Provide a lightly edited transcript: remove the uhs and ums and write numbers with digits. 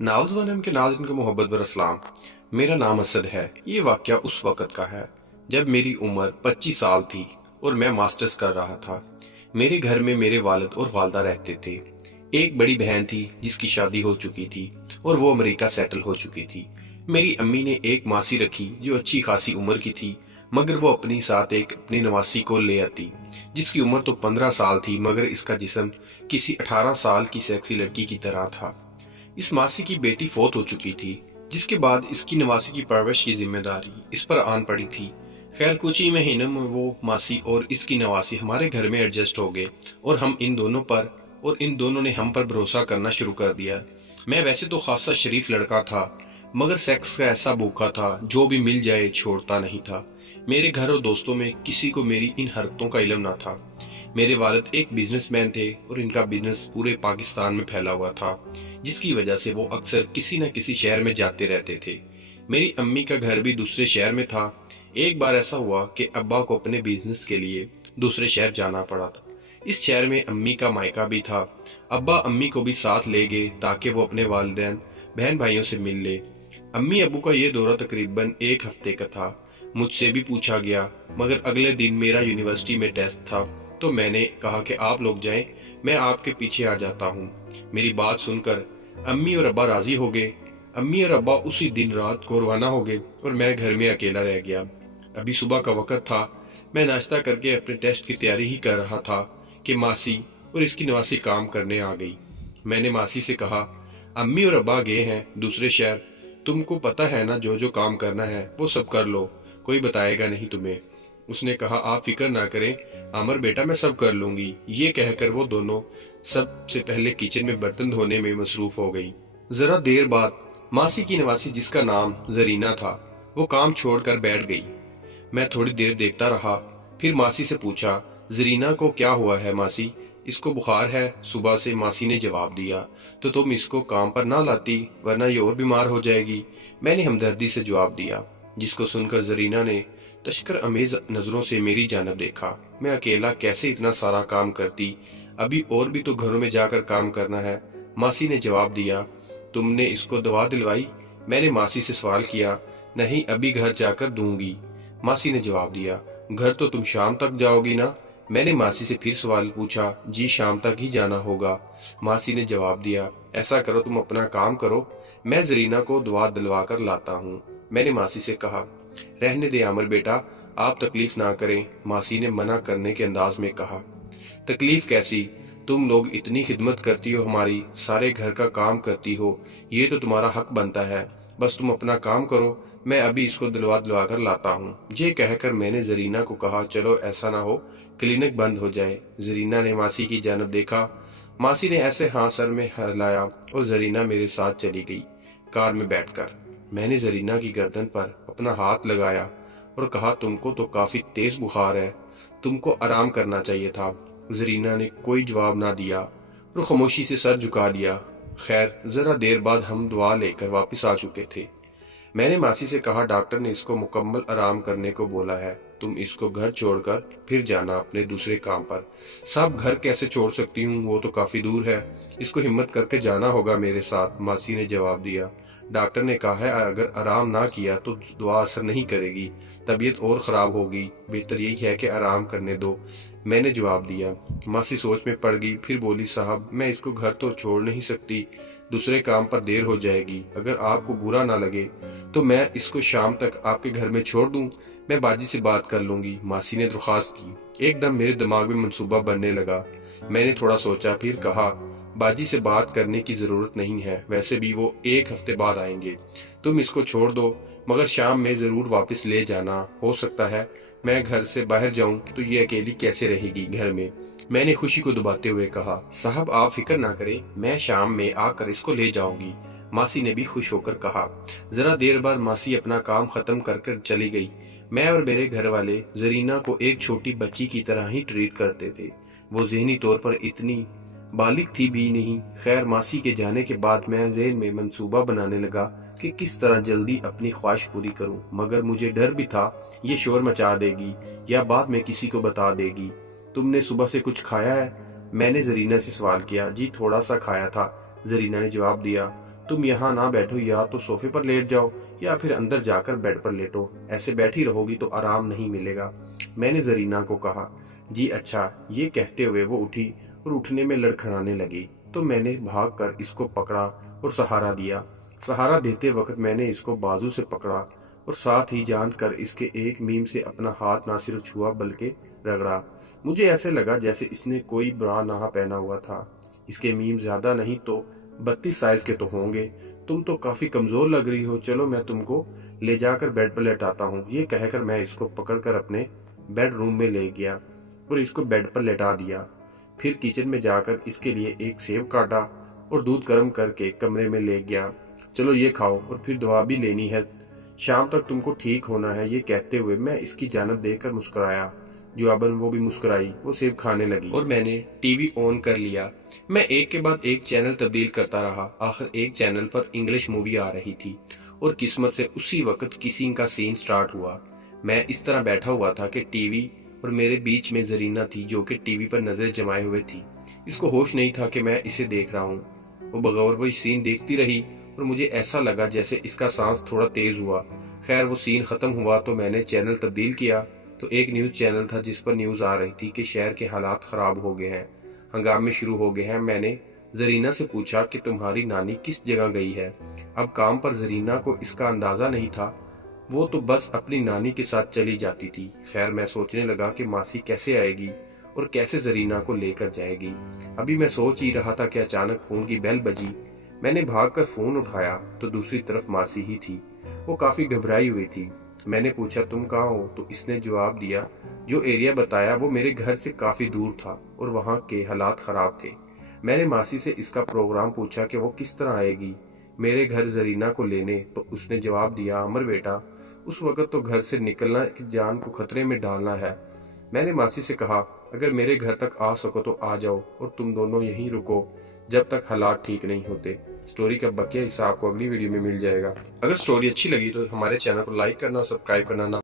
नावज़ के नाज़रीन को मोहब्बत बर अस्सलाम। मेरा नाम असद है। ये वाक़या उस वक़्त का है जब मेरी उम्र 25 साल थी और मैं मास्टर्स कर रहा था। मेरे घर में मेरे वालिद और वालदा रहते थे। एक बड़ी बहन थी जिसकी शादी हो चुकी थी और वो अमेरिका सेटल हो चुकी थी। मेरी अम्मी ने एक मासी रखी जो अच्छी खासी उम्र की थी, मगर वो अपनी साथ एक अपनी नवासी को ले आती जिसकी उम्र तो 15 साल थी, मगर इसका जिस्म किसी 18 साल की सेक्सी लड़की की तरह था। इस मासी की बेटी फौत हो चुकी थी, जिसके बाद इसकी नवासी की परवरिश की जिम्मेदारी इस पर आन पड़ी थी। खैर, कुछ ही महीनों में वो मासी और इसकी नवासी हमारे घर में एडजस्ट हो गए और इन दोनों ने हम पर भरोसा करना शुरू कर दिया। मैं वैसे तो खासा शरीफ लड़का था, मगर सेक्स का ऐसा भूखा था, जो भी मिल जाए छोड़ता नहीं था। मेरे घर और दोस्तों में किसी को मेरी इन हरकतों का इल्म ना था। मेरे वालिद एक बिजनेसमैन थे और इनका बिजनेस पूरे पाकिस्तान में फैला हुआ था, जिसकी वजह से वो अक्सर किसी न किसी शहर में जाते रहते थे। मेरी अम्मी का घर भी दूसरे शहर में था। एक बार ऐसा हुआ कि अब्बा को अपने बिजनेस के लिए दूसरे शहर जाना पड़ा था। इस शहर में अम्मी का मायका भी था। अब्बा अम्मी को भी साथ ले गए ताकि वो अपने वालिदैन बहन भाइयों से मिल ले। अम्मी अबू का ये दौरा तकरीबन एक हफ्ते का था। मुझसे भी पूछा गया, मगर अगले दिन मेरा यूनिवर्सिटी में टेस्ट था, तो मैंने कहा कि आप लोग जाएं, मैं आपके पीछे आ जाता हूँ। मेरी बात सुनकर अम्मी और अब्बा राजी हो गए। अम्मी और अब्बा उसी दिन रात को रवाना हो गए और मैं घर में अकेला रह गया। अभी सुबह का वक्त था। मैं नाश्ता करके अपने टेस्ट की तैयारी ही कर रहा था कि मासी और इसकी नवासी काम करने आ गई। मैंने मासी से कहा, अम्मी और अब्बा गए हैं दूसरे शहर, तुमको पता है ना, जो जो काम करना है वो सब कर लो, कोई बताएगा नहीं तुम्हें। उसने कहा, आप फिक्र ना करें आमर बेटा, मैं सब कर लूंगी। ये कहकर वो दोनों सबसे पहले किचन में बर्तन धोने में मसरूफ हो गई। जरा देर बाद मासी की नवासी, जिसका नाम जरीना था, वो काम छोड़कर बैठ गई। मैं थोड़ी देर देखता रहा, फिर मासी से पूछा, जरीना को क्या हुआ है मासी? इसको बुखार है? सुबह से मासी ने जवाब दिया। तो तुम इसको काम पर ना लाती, वरना ये और बीमार हो जाएगी, मैंने हमदर्दी से जवाब दिया। जिसको सुनकर जरीना ने तशकर अमेज नजरों से मेरी जानब देखा। मैं अकेला कैसे इतना सारा काम करती, अभी और भी तो घरों में जाकर काम करना है। मासी ने जवाब दिया, तुमने इसको दवा दिलवाई? मैंने मासी से सवाल किया। नहीं, अभी घर जाकर दूंगी। मासी ने जवाब दिया। घर तो तुम शाम तक जाओगी ना? मैंने मासी से फिर सवाल पूछा। जी, शाम तक ही जाना होगा, मासी ने जवाब दिया। ऐसा करो, तुम अपना काम करो, मैं जरीना को दवा दिलवा कर लाता हूँ, मैंने मासी से कहा। रहने दे आमर बेटा, आप तकलीफ ना करें, मासी ने मना करने के अंदाज में कहा। तकलीफ कैसी? तुम लोग इतनी खिदमत करती हो हमारी, सारे घर का काम करती हो, ये तो तुम्हारा हक बनता है। बस तुम अपना काम करो, मैं अभी इसको दिलवा कर लाता हूँ। ये कहकर मैंने जरीना को कहा, चलो ऐसा ना हो क्लिनिक बंद हो जाए। जरीना ने मासी की जानब देखा। मासी ने ऐसे हाँ सर में हिलाया और जरीना मेरे साथ चली गई। कार में बैठकर मैंने जरीना की गर्दन पर अपना हाथ लगाया और कहा, तुमको तो काफी तेज बुखार है, तुमको आराम करना चाहिए था। जरीना ने कोई जवाब ना दिया और खामोशी से सर झुका लिया। खैर, जरा देर बाद हम दुआ लेकर वापस आ चुके थे। मैंने मासी से कहा, डॉक्टर ने इसको मुकम्मल आराम करने को बोला है, तुम इसको घर छोड़कर फिर जाना अपने दूसरे काम पर। सब घर कैसे छोड़ सकती हूँ, वो तो काफी दूर है, इसको हिम्मत करके जाना होगा मेरे साथ, मासी ने जवाब दिया। डॉक्टर ने कहा है अगर आराम ना किया तो दुआ असर नहीं करेगी, तबीयत और खराब होगी, बेहतर यही है कि आराम करने दो, मैंने जवाब दिया। मासी सोच में पड़ गई, फिर बोली, साहब मैं इसको घर तो छोड़ नहीं सकती, दूसरे काम पर देर हो जाएगी, अगर आपको बुरा ना लगे तो मैं इसको शाम तक आपके घर में छोड़ दूं, मैं बाजी से बात कर लूंगी, मासी ने दरख्वास्त की। एकदम मेरे दिमाग में मंसूबा बनने लगा। मैंने थोड़ा सोचा, फिर कहा, बाजी से बात करने की जरूरत नहीं है, वैसे भी वो एक हफ्ते बाद आएंगे, तुम इसको छोड़ दो, मगर शाम में जरूर वापस ले जाना। हो सकता है मैं घर से बाहर जाऊं तो ये अकेली कैसे रहेगी घर में, मैंने खुशी को दबाते हुए कहा। साहब आप फिक्र ना करें, मैं शाम में आकर इसको ले जाऊंगी, मासी ने भी खुश होकर कहा। जरा देर बाद मासी अपना काम खत्म कर चली गई। मैं और मेरे घर वाले जरीना को एक छोटी बच्ची की तरह ही ट्रीट करते थे। वो ज़हनी तौर पर इतनी बालिग थी भी नहीं। खैर, मासी के जाने के बाद मैं ज़हन में मंसूबा बनाने लगा कि किस तरह जल्दी अपनी ख्वाहिश पूरी करूं, मगर मुझे डर भी था ये शोर मचा देगी या बाद में किसी को बता देगी। तुमने सुबह से कुछ खाया है? मैंने जरीना से सवाल किया। जी थोड़ा सा खाया था, जरीना ने जवाब दिया। तुम यहाँ ना बैठो, या तो सोफे पर लेट जाओ या फिर अंदर जाकर बेड पर लेटो, ऐसे बैठी रहोगी तो आराम नहीं मिलेगा। मैंने जरीना को कहा। जी अच्छा। ये कहते हुए वो उठी और उठने में लड़खड़ाने लगी, तो मैंने भागकर इसको पकड़ा और सहारा दिया। सहारा देते वक्त मैंने इसको बाजू से पकड़ा और साथ ही जानकर इसके एक मीम से अपना हाथ ना सिर्फ छुआ बल्कि रगड़ा। मुझे ऐसे लगा जैसे इसने कोई ब्रा ना पहना हुआ था। इसके मीम ज्यादा नहीं तो 32 साइज के तो होंगे। तुम तो काफी कमजोर लग रही हो, चलो मैं तुमको ले जाकर बेड पर लेटाता हूँ। ये कहकर मैं इसको पकड़कर अपने बेडरूम में ले गया और इसको बेड पर लेटा दिया। फिर किचन में जाकर इसके लिए एक सेब काटा और दूध गर्म करके कमरे में ले गया। चलो ये खाओ और फिर दवा भी लेनी है, शाम तक तुमको ठीक होना है। ये कहते हुए मैं इसकी जानब देखकर मुस्कुराया। जुआबन वो भी मुस्कुराई। वो सेब खाने लगी और मैंने टीवी ऑन कर लिया। मैं एक के बाद एक चैनल तब्दील करता रहा। आखिर एक चैनल पर इंग्लिश मूवी आ रही थी और किस्मत से उसी वक्त किसिंग का सीन स्टार्ट हुआ। मैं इस तरह बैठा हुआ था कि टीवी और मेरे बीच में जरीना थी, जो कि टीवी पर नजर जमाए हुए थी। इसको होश नहीं था कि मैं इसे देख रहा हूँ। वो बगौर वो सीन देखती रही और मुझे ऐसा लगा जैसे इसका सांस थोड़ा तेज हुआ। खैर वो सीन खत्म हुआ तो मैंने चैनल तब्दील किया तो एक न्यूज चैनल था जिस पर न्यूज आ रही थी कि शहर के हालात खराब हो गए हैं, हंगामे शुरू हो गए हैं। मैंने जरीना से पूछा कि तुम्हारी नानी किस जगह गई है। अब काम पर जरीना को इसका अंदाजा नहीं था, वो तो बस अपनी नानी के साथ चली जाती थी। खैर मैं सोचने लगा कि मासी कैसे आएगी और कैसे जरीना को लेकर जाएगी। अभी मैं सोच ही रहा था कि अचानक फोन की बेल बजी। मैंने भागकर फोन उठाया तो दूसरी तरफ मासी ही थी। वो काफी घबराई हुई थी। मैंने पूछा तुम कहाँ हो, तो इसने जवाब दिया जो एरिया बताया वो मेरे घर से काफी दूर था और वहाँ के हालात खराब थे। मैंने मासी से इसका प्रोग्राम पूछा कि वो किस तरह आएगी मेरे घर जरीना को लेने, तो उसने जवाब दिया अमर बेटा, उस वक्त तो घर से निकलना जान को खतरे में डालना है। मैंने मासी से कहा अगर मेरे घर तक आ सको तो आ जाओ और तुम दोनों यहीं रुको जब तक हालात ठीक नहीं होते। स्टोरी का बकिया हिस्सा आपको अगली वीडियो में मिल जाएगा। अगर स्टोरी अच्छी लगी तो हमारे चैनल को लाइक करना और सब्सक्राइब करना ना